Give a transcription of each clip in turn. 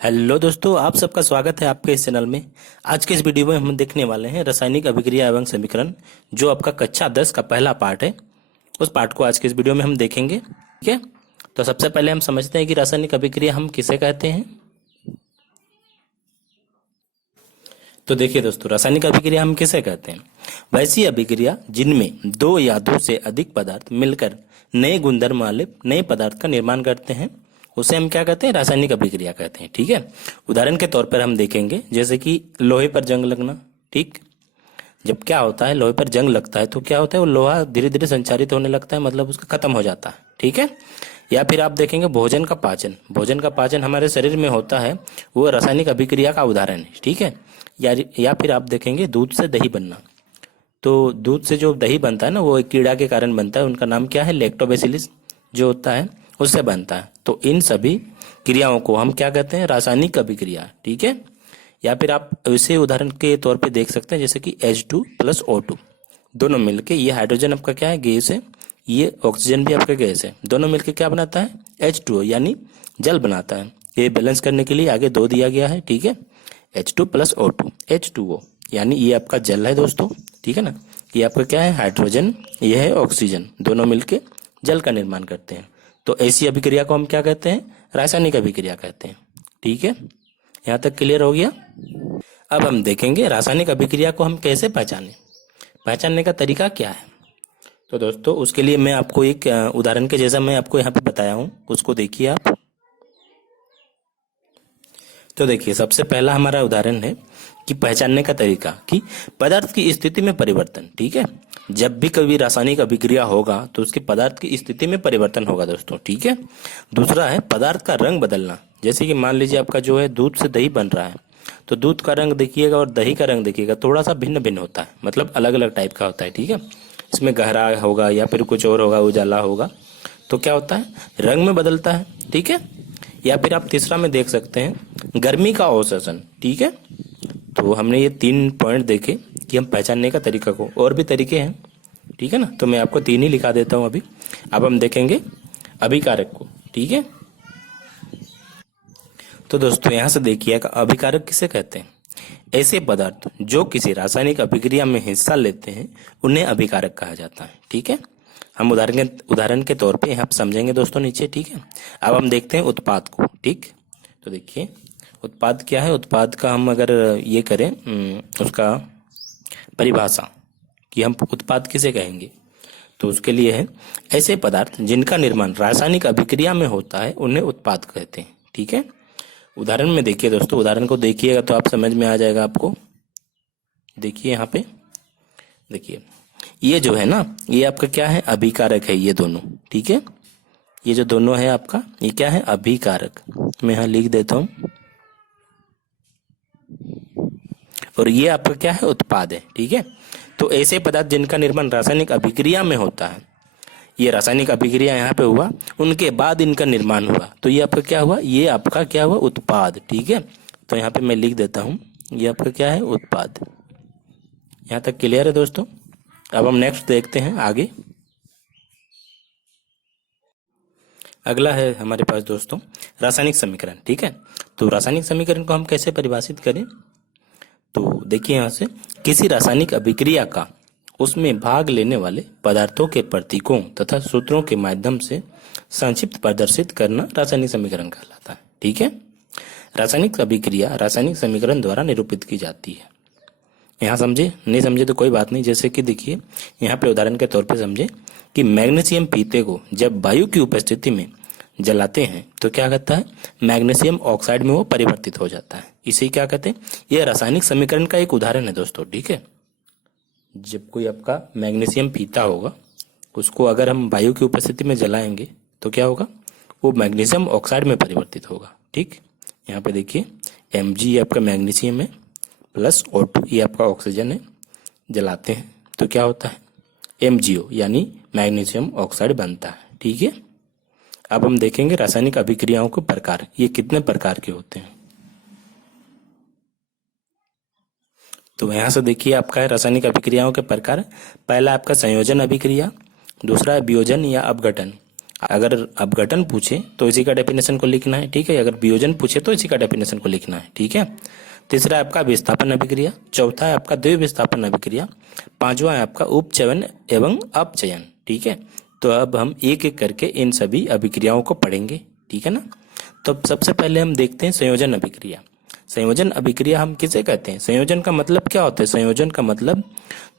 Hello दोस्तों, आप सबका स्वागत है आपके इस चैनल में। आज के इस वीडियो में हम देखने वाले हैं रासायनिक अभिक्रिया एवं समीकरण, जो आपका कक्षा 10 का पहला पार्ट है। उस पार्ट को आज के इस वीडियो में हम देखेंगे। ठीक है, तो सबसे पहले हम समझते हैं कि रासायनिक अभिक्रिया हम किसे कहते हैं। तो देखिए दोस्तों, रासायनिक अभिक्रिया हम किसे कहते हैं। वैसी अभिक्रिया जिनमें दो या दो से अधिक पदार्थ मिलकर नए गुणधर्म वाले नए पदार्थ का निर्माण करते हैं, उसे हम क्या कहते हैं, रासायनिक अभिक्रिया कहते हैं। ठीक है, उदाहरण के तौर पर हम देखेंगे, जैसे कि लोहे पर जंग लगना। ठीक, जब क्या होता है, लोहे पर जंग लगता है तो क्या होता है, वो लोहा धीरे धीरे संचारित होने लगता है, मतलब उसका खत्म हो जाता है। ठीक है, या फिर आप देखेंगे भोजन का पाचन। भोजन का पाचन हमारे शरीर में होता है, वो रासायनिक अभिक्रिया का उदाहरण है। ठीक है, या फिर आप देखेंगे दूध से दही बनना। तो दूध से जो दही बनता है ना, वो एक कीड़ा के कारण बनता है, उनका नाम क्या है, लैक्टोबैसिलस जो होता है, उससे बनता है। तो इन सभी क्रियाओं को हम क्या कहते हैं, रासायनिक अभिक्रिया। ठीक है, या फिर आप इसे उदाहरण के तौर पे देख सकते हैं, जैसे कि H2 प्लस O2 दोनों मिलके, ये हाइड्रोजन आपका क्या है, गैस है, ये ऑक्सीजन भी आपका गैस है, दोनों मिलके क्या बनाता है, H2O यानी जल बनाता है। ये बैलेंस करने के लिए आगे 2 दिया गया है। ठीक है, H2 प्लस O2 H2O यानी ये आपका जल है दोस्तों। ठीक है ना, ये आपका क्या है, हाइड्रोजन, ये है ऑक्सीजन, दोनों मिलके जल का निर्माण करते हैं। तो ऐसी अभिक्रिया को हम क्या कहते हैं, रासायनिक अभिक्रिया कहते हैं। ठीक है, यहाँ तक क्लियर हो गया। अब हम देखेंगे रासायनिक अभिक्रिया को हम कैसे पहचानें, पहचानने का तरीका क्या है। तो दोस्तों, उसके लिए मैं आपको एक उदाहरण के जैसा मैं आपको यहाँ पे बताया हूँ, उसको देखिए आप। तो देखिए, सबसे पहला हमारा उदाहरण है कि पहचानने का तरीका, कि पदार्थ की स्थिति में परिवर्तन। ठीक है, जब भी कभी रासायनिक अभिक्रिया होगा तो उसके पदार्थ की स्थिति में परिवर्तन होगा दोस्तों। ठीक है, दूसरा है पदार्थ का रंग बदलना। जैसे कि मान लीजिए आपका जो है दूध से दही बन रहा है, तो दूध का रंग देखिएगा और दही का रंग देखिएगा, थोड़ा सा भिन्न भिन्न होता है, मतलब अलग अलग टाइप का होता है। ठीक है, इसमें गहरा होगा या फिर कुछ और होगा, उजाला होगा, तो क्या होता है, रंग में बदलता है। ठीक है, या फिर आप तीसरा में देख सकते हैं गर्मी का अवशोषण। ठीक है, तो हमने ये 3 पॉइंट देखे कि हम पहचानने का तरीका को, और भी तरीके हैं। ठीक है ना, तो मैं आपको 3 ही लिखा देता हूं अभी। अब हम देखेंगे अभिकारक को। ठीक है, तो दोस्तों यहाँ से देखिएगा, अभिकारक किसे कहते हैं, ऐसे पदार्थ जो किसी रासायनिक अभिक्रिया में हिस्सा लेते हैं उन्हें अभिकारक कहा जाता है। ठीक है, हम उदाहरण के तौर पे यहाँ समझेंगे दोस्तों नीचे। ठीक है, अब हम देखते हैं उत्पाद को। ठीक, तो देखिए उत्पाद क्या है, उत्पाद का हम अगर ये करें उसका परिभाषा कि हम उत्पाद किसे कहेंगे, तो उसके लिए है ऐसे पदार्थ जिनका निर्माण रासायनिक अभिक्रिया में होता है उन्हें उत्पाद कहते हैं। ठीक है, उदाहरण में देखिए दोस्तों, उदाहरण को देखिएगा तो आप समझ में आ जाएगा आपको। देखिए यहाँ पे, देखिए ये जो है ना, ये आपका क्या है, अभिकारक है, ये दोनों। ठीक है, ये जो दोनों है आपका, ये क्या है, अभिकारक। मैं यहाँ लिख देता हूं, और ये आपका क्या है, उत्पाद है। ठीक है, तो ऐसे पदार्थ जिनका निर्माण रासायनिक अभिक्रिया में होता है, ये रासायनिक अभिक्रिया यहाँ पे हुआ, उनके बाद इनका निर्माण हुआ, तो ये आपका क्या हुआ, ये आपका क्या हुआ, उत्पाद। ठीक है, तो यहाँ पे मैं लिख देता हूँ, ये आपका क्या है, उत्पाद। यहाँ तक क्लियर है दोस्तों। अब हम नेक्स्ट देखते हैं आगे। अगला है हमारे पास दोस्तों रासायनिक समीकरण। ठीक है, तो रासायनिक समीकरण को हम कैसे परिभाषित करें, तो देखिए यहाँ से, किसी रासायनिक अभिक्रिया का उसमें भाग लेने वाले पदार्थों के प्रतीकों तथा सूत्रों के माध्यम से संक्षिप्त प्रदर्शित करना रासायनिक समीकरण कहलाता है। ठीक है, रासायनिक अभिक्रिया रासायनिक समीकरण द्वारा निरूपित की जाती है। यहाँ समझे, नहीं समझे तो कोई बात नहीं। जैसे कि देखिए यहाँ पे उदाहरण के तौर पे समझे कि मैग्नीशियम फीते को जब वायु की उपस्थिति में जलाते हैं तो क्या कहता है, मैग्नीशियम ऑक्साइड में वो परिवर्तित हो जाता है। इसे क्या कहते हैं, ये रासायनिक समीकरण का एक उदाहरण है दोस्तों। ठीक है, जब कोई आपका मैग्नीशियम फीता होगा, उसको अगर हम वायु की उपस्थिति में जलाएंगे तो क्या होगा, वो मैग्नीशियम ऑक्साइड में परिवर्तित होगा। ठीक, यहाँ पे देखिए Mg ये आपका मैग्नीशियम है, प्लस O2 ये आपका ऑक्सीजन है, जलाते हैं तो क्या होता है, MgO यानी मैग्नीशियम ऑक्साइड बनता है। ठीक है, अब हम देखेंगे रासायनिक अभिक्रियाओं के प्रकार, ये कितने प्रकार के होते हैं। तो यहाँ से देखिए आपका है रासायनिक अभिक्रियाओं के प्रकार। पहला आपका संयोजन अभिक्रिया, दूसरा है वियोजन या अपघटन, अगर अपघटन पूछे तो इसी का डेफिनेशन को लिखना है, ठीक है। अगर वियोजन पूछे तो इसी का डेफिनेशन को लिखना है, ठीक है। तीसरा है आपका विस्थापन अभिक्रिया, चौथा है आपका द्वि विस्थापन अभिक्रिया, पांचवा है आपका उपचयन एवं अपचयन, ठीक है। तो अब हम एक एक करके इन सभी अभिक्रियाओं को पढ़ेंगे, ठीक है ना। तो सबसे पहले हम देखते हैं संयोजन अभिक्रिया। संयोजन अभिक्रिया हम किसे कहते हैं? संयोजन का मतलब क्या होता है? संयोजन का मतलब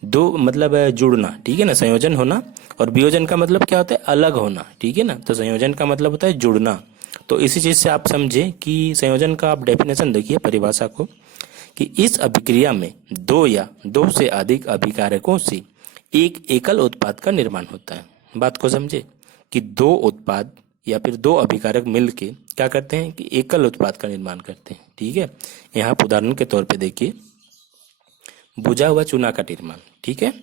दो मतलब है जुड़ना, ठीक है ना, संयोजन होना। और वियोजन का मतलब क्या होता है? अलग होना, ठीक है ना। तो संयोजन का मतलब होता है जुड़ना। तो इसी चीज से आप समझे कि संयोजन का आप डेफिनेशन देखिए, परिभाषा को, कि इस अभिक्रिया में दो या दो से अधिक अभिकारकों से एक एकल उत्पाद का निर्माण होता है। बात को समझे कि दो उत्पाद या फिर दो अभिकारक मिलके क्या करते हैं कि एकल उत्पाद का निर्माण करते हैं, ठीक है। यहाँ आप उदाहरण के तौर पे देखिए, बुझा हुआ चूना का निर्माण, ठीक है।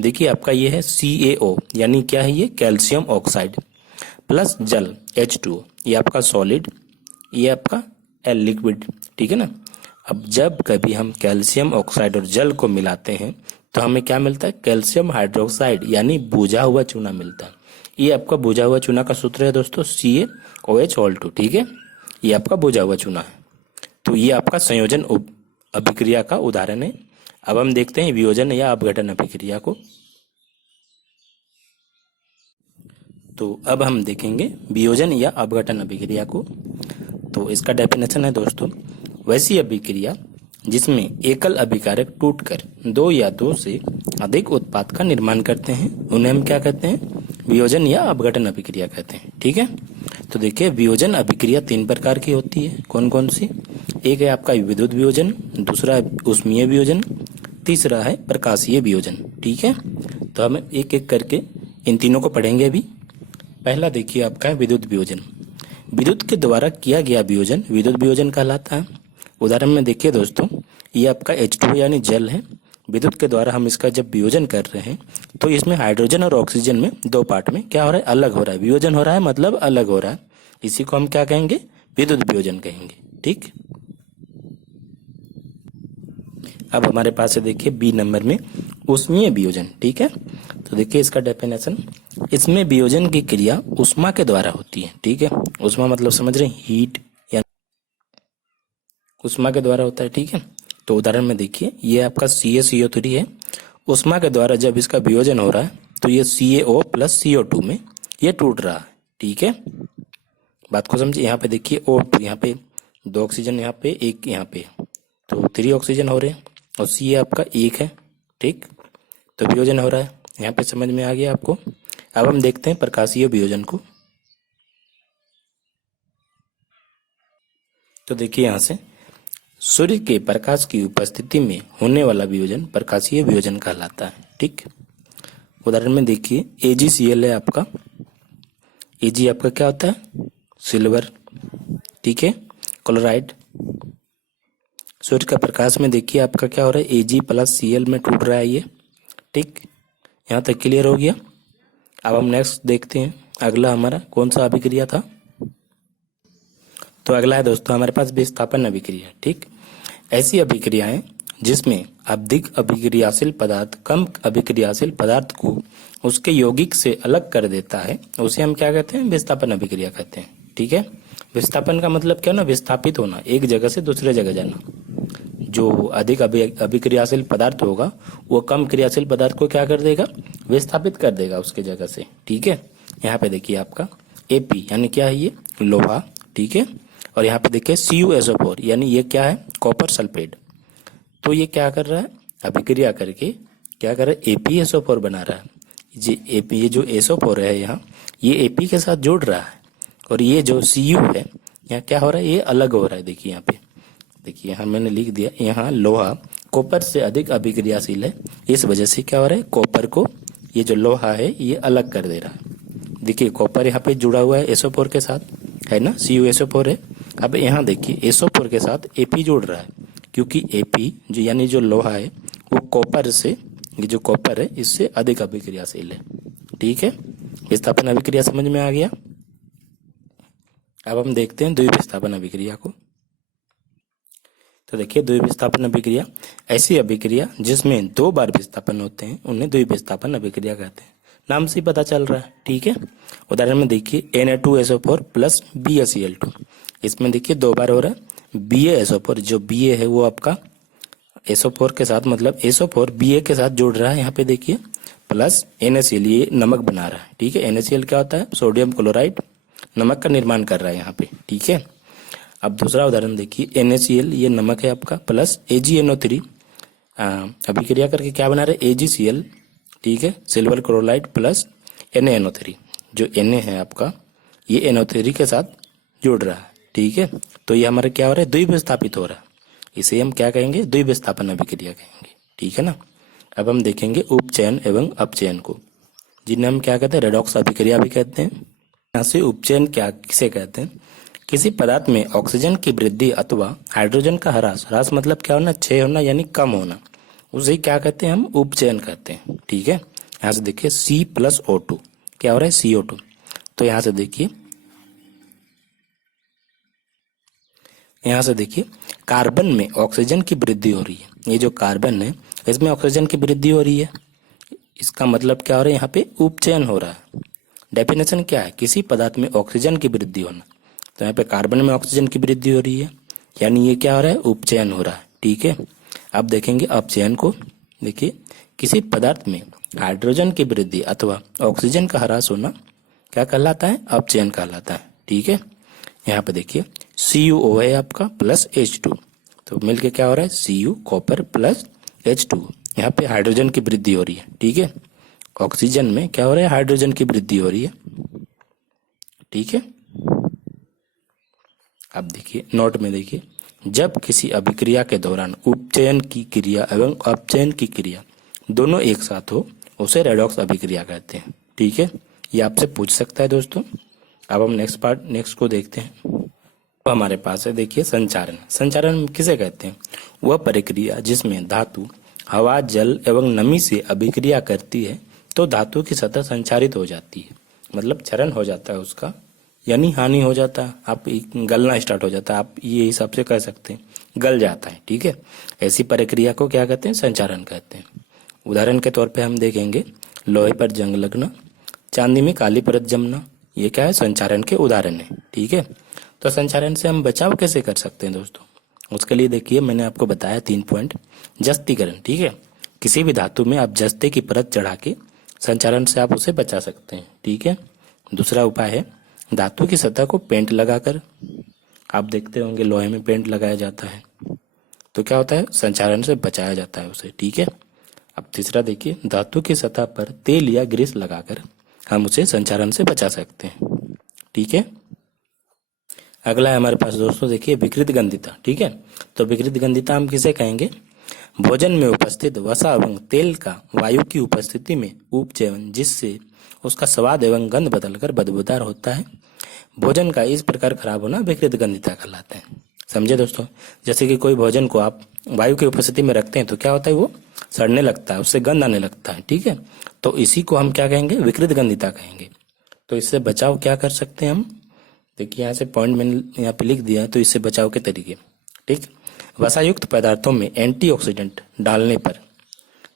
देखिए आपका ये है CaO, यानी क्या है ये? कैल्शियम ऑक्साइड प्लस जल H2O, ये आपका सॉलिड, ये आपका लिक्विड, ठीक है ना। अब जब कभी हम कैल्शियम ऑक्साइड और जल को मिलाते हैं तो हमें क्या मिलता है? कैल्शियम हाइड्रोक्साइड, यानी बुझा हुआ चूना मिलता है। ये आपका बुझा हुआ चूना का सूत्र है दोस्तों, CaOH2, ठीक है। ये आपका बुझा हुआ चूना है। तो ये आपका संयोजन अभिक्रिया का उदाहरण है। अब हम देखते हैं वियोजन या अपघटन अभिक्रिया को। तो अब हम देखेंगे वियोजन या अपघटन अभिक्रिया को। तो इसका डेफिनेशन है दोस्तों, वैसी अभिक्रिया जिसमें एकल अभिकारक टूटकर दो या दो से अधिक उत्पाद का निर्माण करते हैं, उन्हें हम क्या कहते हैं? वियोजन या अपघटन अभिक्रिया कहते हैं, ठीक है। तो देखिए वियोजन अभिक्रिया तीन प्रकार की होती है। कौन कौन सी? एक है आपका विद्युत वियोजन, दूसरा है ऊष्मीय वियोजन, तीसरा है प्रकाशीय वियोजन, ठीक है। तो हम एक एक करके इन तीनों को पढ़ेंगे अभी। पहला देखिए आपका है विद्युत वियोजन। विद्युत के द्वारा किया गया वियोजन विद्युत वियोजन कहलाता है। उदाहरण में देखिए दोस्तों, ये आपका H2O यानी जल है। विद्युत के द्वारा हम इसका जब वियोजन कर रहे हैं तो इसमें हाइड्रोजन और ऑक्सीजन में दो पार्ट में क्या हो रहा है? अलग हो रहा है। वियोजन हो रहा है मतलब अलग हो रहा है। इसी को हम क्या कहेंगे? विद्युत वियोजन कहेंगे, ठीक। अब हमारे पास है देखिए बी नंबर में ऊष्मीय वियोजन, ठीक है। तो देखिए इसका डेफिनेशन, इसमें वियोजन की क्रिया ऊष्मा के द्वारा होती है, ठीक है। ऊष्मा मतलब समझ रहे हैं? हीट, या ऊष्मा के द्वारा होता है, ठीक है। तो उदाहरण में देखिए ये आपका CaCO3 है। ऊष्मा के द्वारा जब इसका वियोजन हो रहा है तो ये CaO प्लस CO2 में ये टूट रहा है, ठीक है। बात को समझिए। यहाँ पे देखिए O2, यहाँ पे दो ऑक्सीजन, यहाँ पे एक, यहाँ पे तो 3 ऑक्सीजन हो रहे हैं और C आपका एक है, ठीक। तो वियोजन हो रहा है, यहाँ पे समझ में आ गया आपको। अब हम देखते हैं प्रकाशीय वियोजन को। तो देखिए यहाँ से सूर्य के प्रकाश की उपस्थिति में होने वाला वियोजन प्रकाशीय वियोजन कहलाता है, ठीक। उदाहरण में देखिए AgCl है आपका। Ag आपका क्या होता है? सिल्वर, ठीक है, क्लोराइड। सूर्य का प्रकाश में देखिए आपका क्या हो रहा है? Ag प्लस Cl में टूट रहा है ये, ठीक। यहाँ तक क्लियर हो गया। अब हम नेक्स्ट देखते हैं, अगला हमारा कौन सा अभिक्रिया था? तो अगला है दोस्तों हमारे पास विस्थापन अभिक्रिया, ठीक। ऐसी अभिक्रियाएं जिसमें अधिक अभिक्रियाशील पदार्थ कम अभिक्रियाशील पदार्थ को उसके यौगिक से अलग कर देता है, उसे हम क्या कहते हैं? विस्थापन अभिक्रिया कहते हैं, ठीक है। विस्थापन का मतलब क्या ना? विस्थापित होना, एक जगह से दूसरे जगह जाना। जो अधिक अभिक्रियाशील पदार्थ होगा वो कम क्रियाशील पदार्थ को क्या कर देगा? विस्थापित कर देगा उसके जगह से, ठीक है। यहाँ पे देखिए आपका Ap यानी क्या है? ये लोहा, ठीक है। और यहाँ पे देखिए CuSO4 यानी ये क्या है? Copper sulphate. तो ये क्या कर रहा है? अभिक्रिया करके क्या कर रहा है? ApSO4 बना रहा है। ये जो SO4 है यहाँ, ये Ap के साथ जोड़ रहा है और ये जो Cu है यहाँ क्या हो रहा है? ये अलग हो रहा है। देखिए यहाँ पे, देखिए यहाँ मैंने लिख दिया, यहाँ लोहा कॉपर से अधिक अभिक्रियाशील है, इस वजह से क्या हो रहा है? कॉपर को ये जो लोहा है ये अलग कर दे रहा है। देखिए कॉपर यहाँ पे जुड़ा हुआ है SO4 के साथ, है ना, CuSO4 है। अब यहाँ देखिए SO4 के साथ Ap जोड़ रहा है, क्योंकि Ap जो यानी जो लोहा है वो कॉपर से, ये जो कॉपर है इससे अधिक अभिक्रियाशील है, ठीक है। विस्थापन अभिक्रिया समझ में आ गया। अब हम देखते हैं द्विविस्थापन अभिक्रिया को। तो देखिए द्विविस्थापन अभिक्रिया ऐसी अभिक्रिया जिसमें दो बार विस्थापन होते हैं उन्हें द्विविस्थापन अभिक्रिया कहते हैं। नाम से ही पता चल रहा है, ठीक है। उदाहरण में देखिए Na2SO4 प्लस BaCl2, इसमें देखिए 2 बार हो रहा है। BaSO4, जो Ba है वो आपका SO4 के साथ, मतलब SO4 Ba के साथ जुड़ रहा है यहाँ पे देखिए, प्लस NaCl, ये नमक बना रहा है, ठीक है। NaCl क्या होता है? सोडियम क्लोराइड, नमक का निर्माण कर रहा है यहाँ पे, ठीक है। अब दूसरा उदाहरण देखिए, NaCl ये नमक है आपका, प्लस AgNO3 अभिक्रिया करके क्या बना रहे हैं? AgCl, ठीक है, सिल्वर क्लोराइड प्लस NaNO3, जो Na है आपका ये NO3 के साथ जुड़ रहा है, ठीक है। तो ये हमारा क्या हो रहा है? द्विविस्थापित हो रहा है, इसे हम क्या कहेंगे? द्विविस्थापन अभिक्रिया कहेंगे, ठीक है ना। अब हम देखेंगे उपचयन एवं अपचयन को, जिन्हें हम क्या कहते हैं? रेडॉक्स अभिक्रिया भी कहते हैं। यहाँ से उपचयन क्या किसे कहते हैं? किसी पदार्थ में ऑक्सीजन की वृद्धि अथवा हाइड्रोजन का ह्रास, ह्रास मतलब क्या होना? क्षय होना, यानी कम होना, उसे क्या कहते हैं? हम उपचयन कहते हैं, ठीक है। यहाँ से देखिए C+O2 क्या हो रहा है? CO2। तो यहाँ से देखिए, यहाँ से देखिए कार्बन में ऑक्सीजन की वृद्धि हो रही है, ये जो कार्बन है इसमें ऑक्सीजन की वृद्धि हो रही है, इसका मतलब क्या हो रहा है? यहाँ पे उपचयन हो रहा है। डेफिनेशन क्या है? किसी पदार्थ में ऑक्सीजन की वृद्धि होना, तो यहाँ पे कार्बन में ऑक्सीजन की वृद्धि हो रही है, यानी ये क्या हो रहा है? उपचयन हो रहा है, ठीक है। अब देखेंगे अपचयन को। देखिए किसी पदार्थ में हाइड्रोजन की वृद्धि अथवा ऑक्सीजन का ह्रास होना क्या कहलाता है? अपचयन कहलाता है, ठीक है। यहाँ पे देखिए CuO है आपका प्लस H2, तो मिलके क्या हो रहा है? Cu कॉपर प्लस H2, यहाँ पे हाइड्रोजन की वृद्धि हो रही है, ठीक है। ऑक्सीजन में क्या हो रहा है? हाइड्रोजन की वृद्धि हो रही है, ठीक है। अब देखिए नोट में देखिए, जब किसी अभिक्रिया के दौरान उपचयन की क्रिया एवं अपचयन की क्रिया दोनों एक साथ हो उसे रेडॉक्स अभिक्रिया कहते हैं, ठीक है। ये आपसे पूछ सकता है दोस्तों। अब हम नेक्स्ट को देखते हैं। तो हमारे पास है देखिए संचारण। संचारण किसे कहते हैं? वह प्रक्रिया जिसमें धातु हवा, जल एवं नमी से अभिक्रिया करती है तो धातु की सतह संचारित हो जाती है, मतलब क्षरण हो जाता है उसका, यानी हानि हो जाता है, आप गलना स्टार्ट हो जाता है, आप ये हिसाब से कह सकते हैं, गल जाता है, ठीक है। ऐसी प्रक्रिया को क्या कहते हैं? संचारण कहते हैं। उदाहरण के तौर पे हम देखेंगे लोहे पर जंग लगना, चांदी में काली परत जमना, ये क्या है? संचारण के उदाहरण है, ठीक है। तो संचारण से हम बचाव कैसे कर सकते हैं दोस्तों? उसके लिए देखिए मैंने आपको बताया 3 पॉइंट। जस्तीकरण, ठीक है, किसी भी धातु में आप जस्ते की परत चढ़ा के संचारण से आप उसे बचा सकते हैं, ठीक है। दूसरा उपाय है धातु की सतह को पेंट लगाकर, आप देखते होंगे लोहे में पेंट लगाया जाता है, तो क्या होता है? संचारण से बचाया जाता है उसे, ठीक है। अब तीसरा देखिए, धातु की सतह पर तेल या ग्रीस लगाकर हम उसे संचारण से बचा सकते हैं, ठीक है। अगला है हमारे पास दोस्तों देखिए विकृत गंधिता, ठीक है। तो विकृत गंधिता हम किसे कहेंगे? भोजन में उपस्थित वसा एवं तेल का वायु की उपस्थिति में उपचयन, जिससे उसका स्वाद एवं गंध बदलकर बदबूदार होता है। भोजन का इस प्रकार खराब होना विकृत गंधिता कहलाता है। समझे दोस्तों? जैसे कि कोई भोजन को आप वायु की उपस्थिति में रखते हैं तो क्या होता है? वो सड़ने लगता है, उससे गंध आने लगता है, ठीक है। तो इसी को हम क्या कहेंगे? विकृत गंधिता कहेंगे। तो इससे बचाव क्या कर सकते हैं हम? देखिए यहाँ से पॉइंट मैंने यहाँ पे लिख दिया है, तो इससे बचाव के तरीके, ठीक। वसायुक्त पदार्थों में एंटीऑक्सीडेंट डालने पर,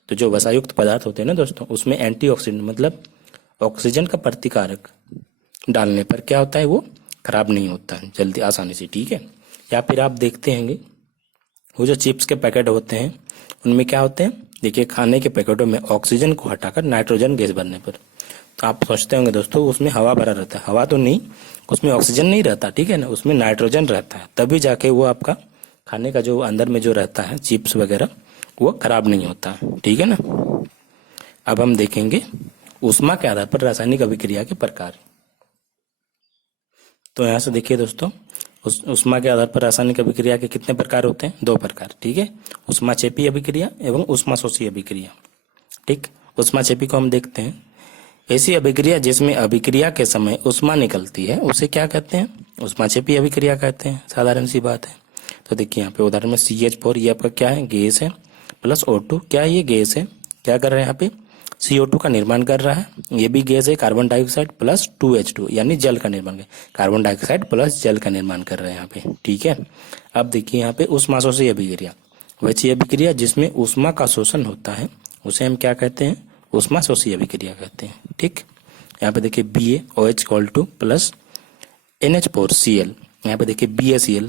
तो जो वसायुक्त पदार्थ होते हैं ना दोस्तों, उसमें एंटीऑक्सीडेंट मतलब ऑक्सीजन का प्रतिकारक डालने पर क्या होता है? वो खराब नहीं होता है जल्दी आसानी से, ठीक है। या फिर आप देखते होंगे वो जो चिप्स के पैकेट होते हैं उनमें क्या होते हैं? देखिए खाने के पैकेटों में ऑक्सीजन को हटाकर नाइट्रोजन गैस भरने पर, तो आप सोचते होंगे दोस्तों उसमें हवा भरा रहता है, हवा तो नहीं, उसमें ऑक्सीजन नहीं रहता, ठीक है ना, उसमें नाइट्रोजन रहता है, तभी जाके वो आपका खाने का जो अंदर में जो रहता है चिप्स वगैरह वो खराब नहीं होता है, ठीक है ना। अब हम देखेंगे ऊष्मा के आधार पर रासायनिक अभिक्रिया के प्रकार। तो यहाँ से देखिए दोस्तों, ऊष्मा के आधार पर रासायनिक अभिक्रिया के कितने प्रकार होते हैं? 2 प्रकार, ठीक है। ऊष्माक्षेपी अभिक्रिया एवं ऊष्माशोषी अभिक्रिया, ठीक। ऊष्माक्षेपी को हम देखते हैं, ऐसी अभिक्रिया जिसमें अभिक्रिया के समय ऊष्मा निकलती है उसे क्या कहते हैं? ऊष्माक्षेपी अभिक्रिया कहते हैं, साधारण सी बात है। तो देखिए यहाँ पे उदाहरण में CH4 ये आपका क्या है? गैस है, प्लस O2 क्या है? ये गैस है, क्या कर रहे हैं यहाँ पे? CO2 का निर्माण कर रहा है, ये भी गैस है, कार्बन डाइऑक्साइड प्लस 2H2 यानी जल का निर्माण है, कार्बन डाइऑक्साइड प्लस जल का निर्माण कर रहे हैं यहाँ पे, ठीक है। अब देखिए यहाँ पे ऊष्माशोषी अभिक्रिया, वैसी अभिक्रिया जिसमें ऊष्मा का शोषण होता है उसे हम क्या कहते हैं? ऊष्माशोषी अभिक्रिया कहते हैं। ठीक, यहाँ पे देखिए BaOH equal two plus NH4Cl, यहाँ पे देखिए BaCl,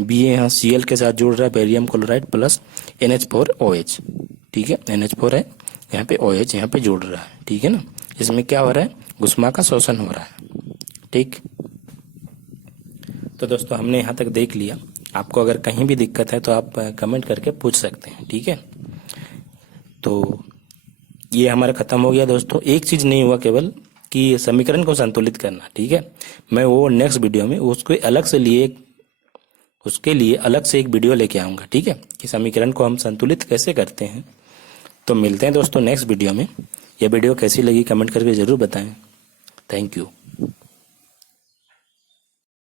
Ba यहाँ Cl के साथ जुड़ रहा है, बेरियम क्लोराइड प्लस NH4OH। ठीक है, NH4 है, यहाँ पे OH यहाँ पे जुड़ रहा है। ठीक है ना, इसमें क्या हो रहा है, ऊष्मा का शोषण हो रहा है। ठीक, तो दोस्तों हमने यहाँ तक देख लिया। आपको अगर कहीं भी दिक्कत है तो आप कमेंट करके पूछ सकते हैं। ठीक है, तो ये हमारा खत्म हो गया दोस्तों। एक चीज़ नहीं हुआ केवल कि समीकरण को संतुलित करना। ठीक है, मैं वो नेक्स्ट वीडियो में उसके लिए अलग से एक वीडियो लेके आऊँगा। ठीक है, कि समीकरण को हम संतुलित कैसे करते हैं। तो मिलते हैं दोस्तों नेक्स्ट वीडियो में। यह वीडियो कैसी लगी कमेंट करके ज़रूर बताएं। Thank you.